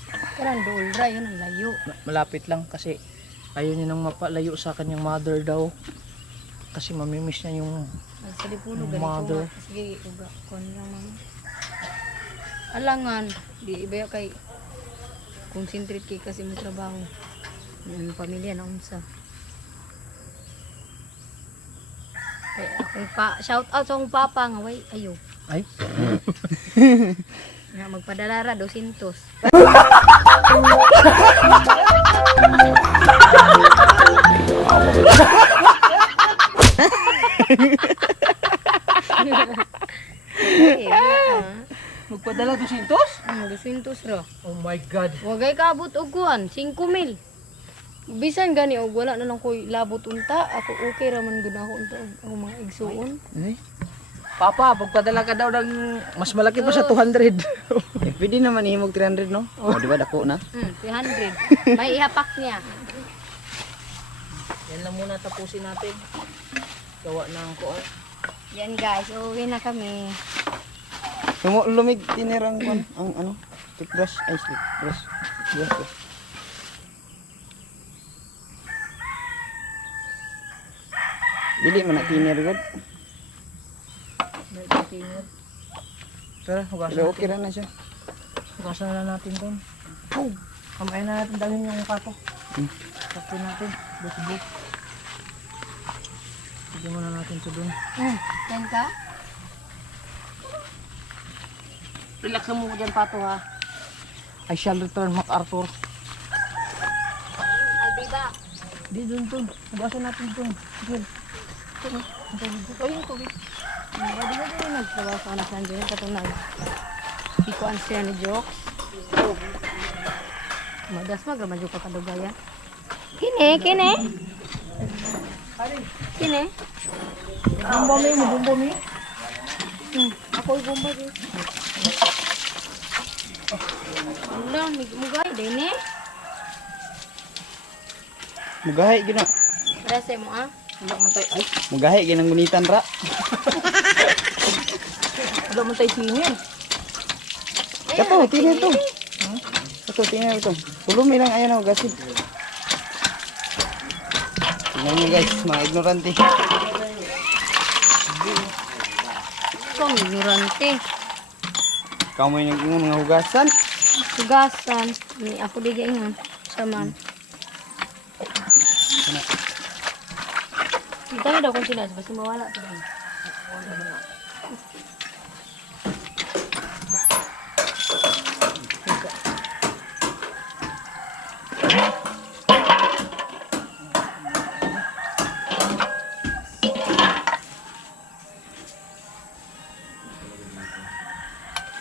Karang dool ra yun ang layo. malapit lang kasi ayaw niya nang mapalayo sa kanyang mother daw. Kasi mamimiss niya yung Sa dipulo Yung ganito. mother. Sige, uga kon lang mama. Alangan, di iba kay concentrate kay kasi mo trabaho. Yung pamilya na unsa. Kaya akong shout out sa akong papa nga way ayo. ay Nga magpadala ra 200. magpadala 200? 200 ra. Oh my god. Wagay kaabot og kuan 5,000. Bisan gani og wala na lang koy labot unta, ako okay ra man gud ako unta ako mga igsuon. Ay. Papa, pagpadala ka daw ng mas malaki pa sa 200. Pwede naman ihimog 300 no? O di ba dako na? 300. May ihapak niya. Yan lang muna tapusin natin. Gawa ng kuan. Yan guys, uuwi na kami. Lumig tiner ang ano? Toothbrush, ay toothbrush. Yes. Dili man na tiner gud. May container. Tara, hugasan Pero natin. okay ra na siya. Hugasan na natin doon. Oh, kamain na natin dalhin yung pato. Sakto natin. Buk-buk. Sige muna natin ito doon. Yan ka? Relax lang mo dyan, pato ha. I shall return, MacArthur. Albiba. Di doon doon. Hugasan natin doon. Sige. Ay, yung tubig. Hindi ba din nagtrabaho sa anak nandiyan katong ikuan siya ni Jokes. Madas magraman yung kakadugayan. Kine. Kine. Bomba mi. Ako yung bomba din. Wala, mugay din eh. Mugahay gina. Rasa mo ah. Wala man tayo. Ay, Mugahay ginang gunitan ra. wala man tayo senior. Kato, tiner to. Kato, tiner to. Tulong ilang ayan ako gasid. Tingnan nyo guys, mga ignorante. Kung ignorante. Ikaw mo yung nag-ingon mga hugasan. Tugasan. Ni ako di gaingon. Saman. Kita na daw kung sinas. Basta mawala ito daw.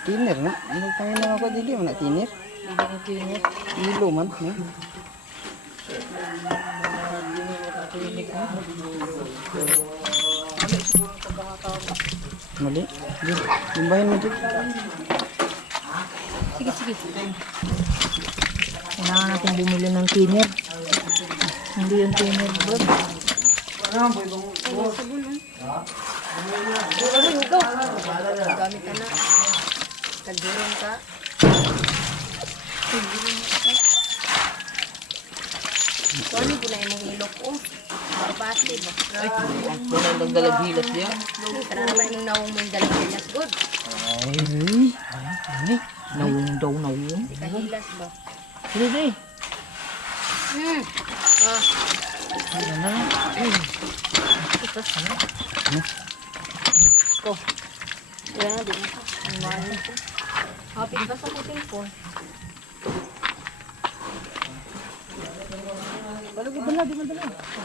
Tiner na. Ano pa yun ako dili man na tiner? Ilo man. Mali. Limbahin mo dyan. Sige. Kailangan natin bumili ng tiner. Hindi yung tiner, bro. Gamit ka na. Kagurong ka. Kani po na imong ilok ko. Barbati ba? Ay, wala nagdalag hilas niya. Kana naman imong nawong mo yung dalang good. Ay, nawong daw, nawong. Di ka hilas ba? Sige. Ah, Ayan na lang. Ito, ano? Ito. yan na din. Ang mahal ko. Happy ba sa kuting po?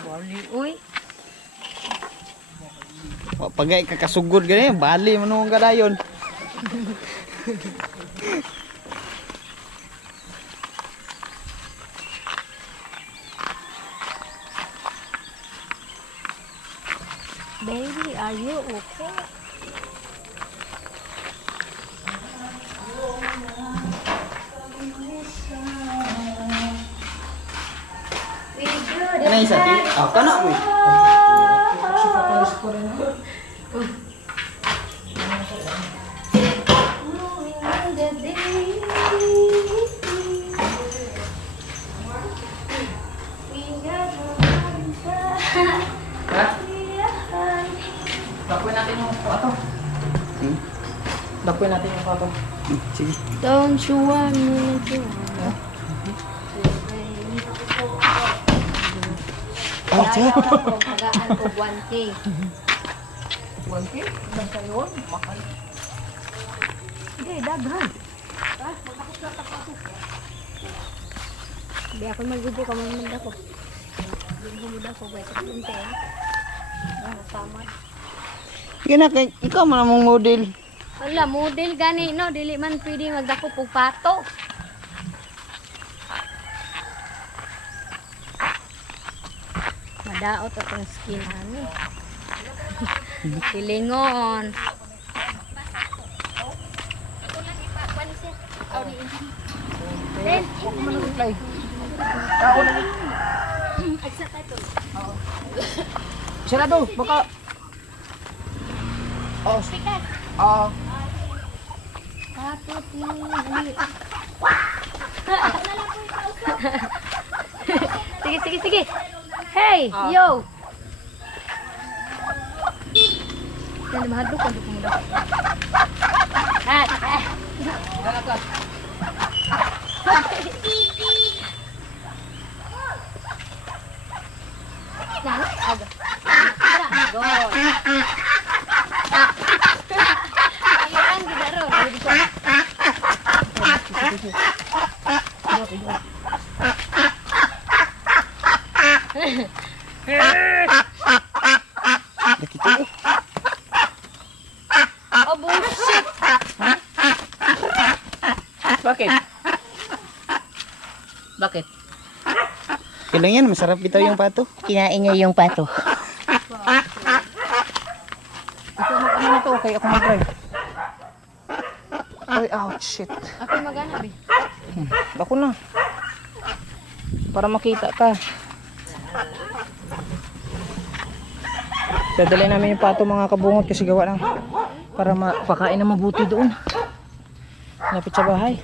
Bali, uy. Pagay kakasugod gani, bali man ang gadayon. Baby, are you okay? Ano isa? Ah, kana mo. Ha? Dakuin natin yung pato. Dakuin natin yung pato. Sige. Don't you want me to? Oh, tiyo. Pagaan ko 1K. 1K? Ilan kayo? Makal. Hindi, daghan. Hindi ako mag-video ka magmanda ko. Hindi mo daw ko guys. Hindi. Sama. Gina kay ikaw man among model. Wala, model gani, no? Dili man pwede magdako pug pato. Madaot atong skin ani. Silingon. Reply. Sarado, baka... Oh, ah, Tapos sige, sige, sige. Hey, yo. Yan, mahadlok ka dito muna. dalaga. Aga. Go. Ayan, gidaro. Nakita ko. Oh, bullshit. Bakit? Bakit? Kailan yan, masarap bitaw yung pato. Kinain niya yung pato. Ito ano na to, kaya ako mag-drive. Ay, ouch, shit. Ako magana, be. Ako na. Para makita ka. Dadali namin yung pato mga kabungot kasi gawa lang para mapakain na mabuti doon. Lapit sa bahay.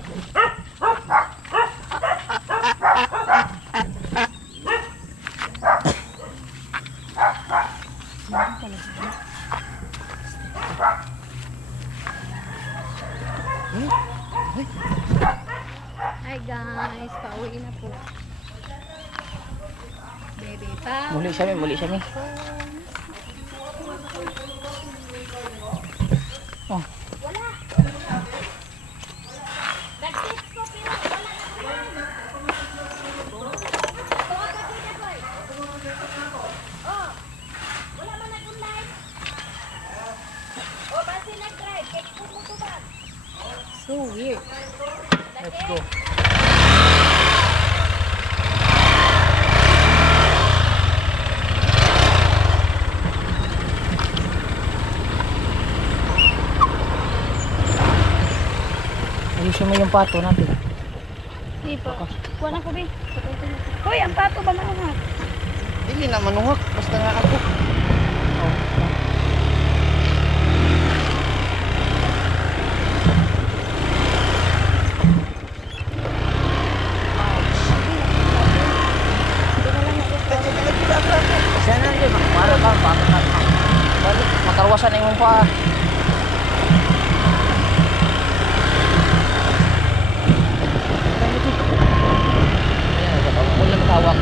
Hi guys, pauwi na po. Baby pa. Muli siya, muli siya. Oh. So weird. Let's go. Ayusin mo yung pato natin. Di po. Wala ko, be. Hoy, ang pato ba na? Dili na manuhak, basta nga ako. Sana rin, para ba? Balik, makarwasan na yung pa. Ulang tawak.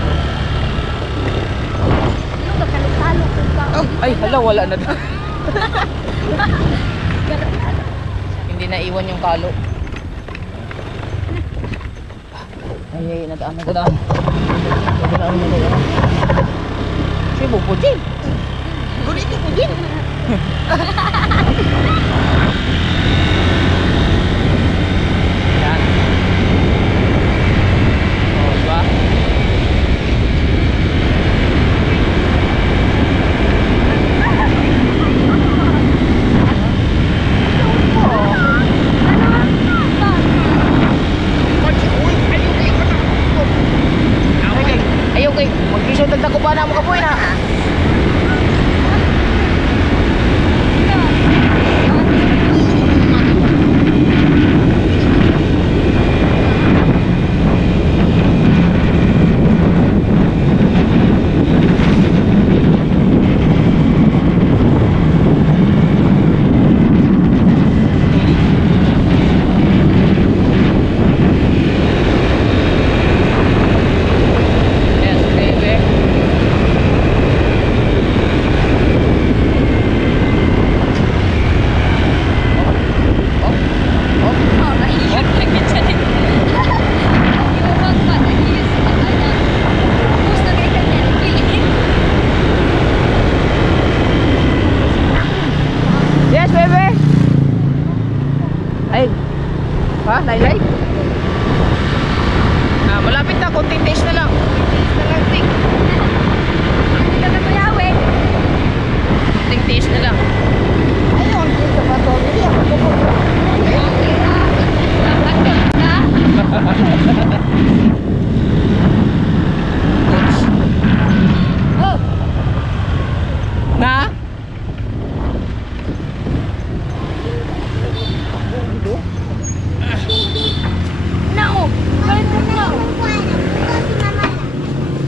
Ano ka kalutalo kung pa? Ay, hala, wala na doon. Hindi na iwan yung kalo. Ay, nadaan. Nadaan. Si Bupujin. Gunito Pujin. Yan. Oh, diba? na, konting taste na lang. Konting taste na lang. Ayun, dito pa to. Hindi ako pupunta. Na?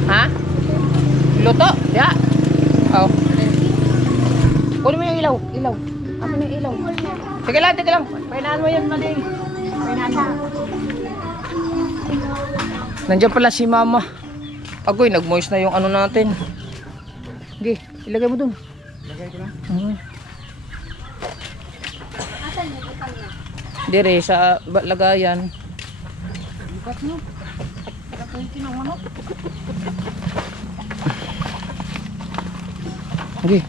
Ha? Luto? Ya. Oh. Kunin mo yung ilaw. Ilaw. Ako yung ilaw. Teka lang, teka lang. Pahinaan mo yan, Madi. Pahinaan mo. Nandiyan pala si Mama. Agoy, nag-moist na yung ano natin. Sige, ilagay mo dun. Lagay ko na. Dire, sa lagayan. Bukat mo. Kapahitin ang manok. Sige.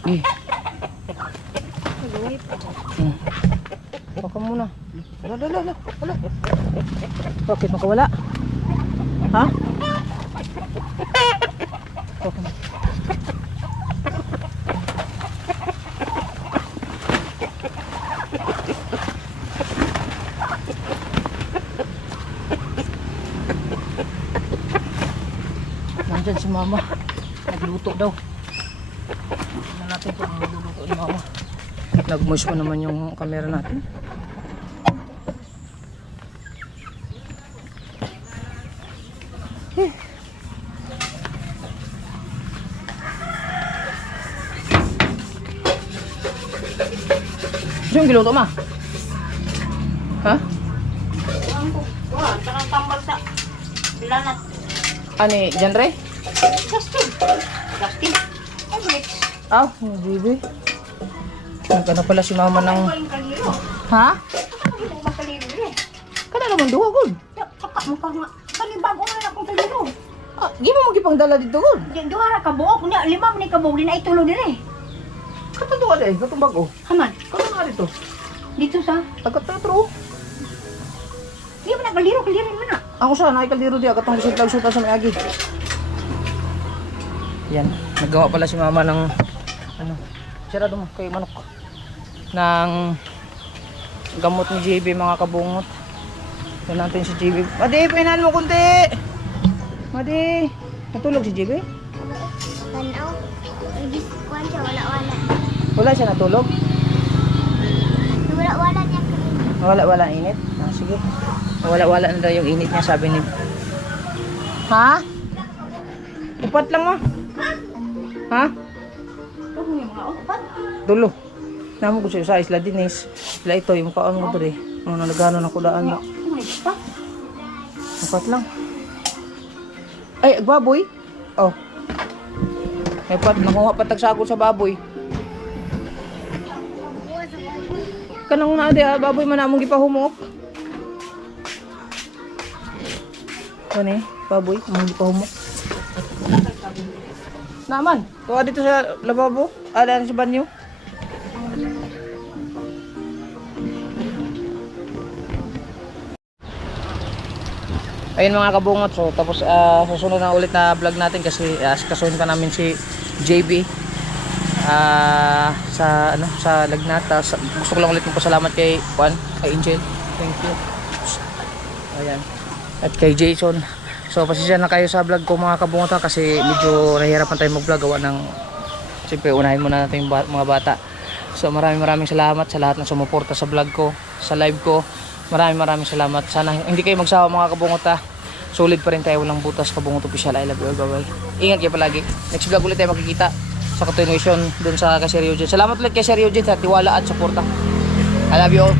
Sige. Baka muna. Wala. Bakit makawala? Ha? Baka mo. Nandyan si Mama. Nagluto daw. Tignan natin kung magluluto ni Mama. Nag-moist pa naman yung camera natin. Sino yung giluto, Ma? Ha? Tanang tambal sa bilanat. Ani, genre? Justin. Ah, baby. Nagkano pala si Mama ng... Ha? Kada naman duha, Gud. Kanibag ko na akong talino. Ah, di mo magipang dala dito, Gud. Duha ra ka buok niya, 5 man ni ka buok din ay tulo dire. Katong ka dahil, katong bago. Haman, Katong nga dito. dito sa. Taga-tetro. Di man nakaliro man na. Ako siya, nakikaldiro di. Katong bisitlag suta sa may agi. Yan. Nagawa pala si Mama ng... Ano? Sirado mo kay manok. Ng... Gamot ni JB, mga kabungot. Yan natin si JB. Madi, pahinaan mo kunti! Madi! Natulog si JB? Tanaw, ibig kuhan siya, wala-wala. Wala siya natulog? Wala-wala niya kanina. Wala ang init? Ah, sige. Wala na daw yung init niya, sabi ni... Ha? Upat lang mo? Ha? Dulo. Namo ko siya sa Isla Dines. Sila ito, yung kaon mo dito eh. Ano nagano na kulaan mo. Upat lang. Ay, baboy? Oh. Ay, nakuha patag sagol sa baboy. Kanang na ade, baboy man among gipahumok. Ano baboy, among gipahumok. Naman, tuwa dito sa lababo. Ada sa banyo. Ayun mga kabungot, so tapos susunod na ulit na vlog natin kasi kasuhin pa namin si JB sa ano sa Lagnata. Gusto ko lang ulit magpasalamat kay Juan, kay Angel. Thank you. Ayan. At kay Jason. So pasensya na kayo sa vlog ko mga kabungot kasi medyo nahihirapan tayo mag-vlog gawa ng siyempre unahin muna natin yung mga bata. So maraming salamat sa lahat ng sumuporta sa vlog ko, sa live ko. Maraming salamat. Sana hindi kayo magsawa mga kabungot ha. Solid pa rin tayo, walang butas. Kabungot Official. I love you all. Bye bye. Ingat kayo palagi. Next vlog ulit tayo makikita sa continuation dun sa kay Sir Eugene. Salamat ulit kay Sir Eugene sa tiwala at suporta. I love you all.